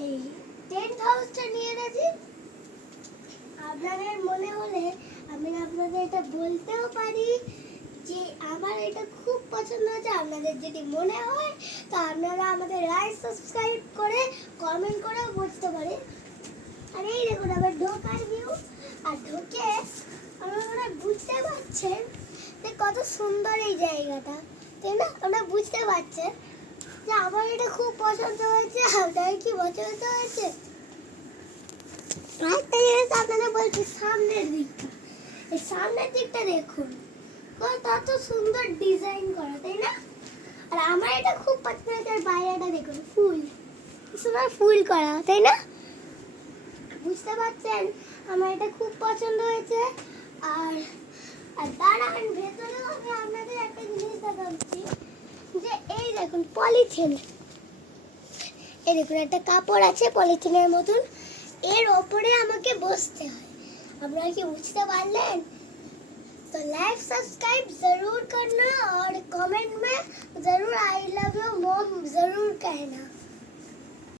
এই টেন্ট হাউসটা নিয়ে এনেছি। আপনাদের মনে হলে আমি আপনাদের এটা বলতেও পারি যে আমার এটা খুব পছন্দ হয়েছে। আপনাদের যদি মনে হয় তো আপনারা আমাদের লাইক সাবস্ক্রাইব করে কমেন্ট করে বুঝতে পারে। আর এই দেখুন আবার ঢোকার ভিউ, আর ঢোকে আপনারা বুঝতে পারছেন যে কত সুন্দর এই জায়গাটা, তাই না? আপনারা বুঝতে পারছেন যে আমার এটা খুব পছন্দ হয়েছে। আপনার কি পছন্দ হয়েছে? আরেকটা জিনিস আপনাদের বলছি, সামনের দিকটা, এই সামনের দিকটা দেখুন কত সুন্দর ডিজাইন করা, তাই না? আর আমার এটা খুব পছন্দ হয়েছে। আর বাইরেটা দেখুন, ফুল, সুন্দর ফুল করা, তাই না? বুঝতে পারছেন আমার এটা খুব পছন্দ হয়েছে। আর আর দাঁড়ান, ভেতরেও আমি আপনাদের একটা জিনিস দেখাচ্ছি যে এই দেখুন পলিথিন, এই দেখুন একটা কাপড় আছে পলিথিনের মতন, এর ওপরে আমাকে বসতে হয়। আপনারা কি বুঝতে পারলেন? तो लाइक सब्सक्राइब जरूर करना और कमेंट में जरूर आई लव यू मॉम जरूर कहना।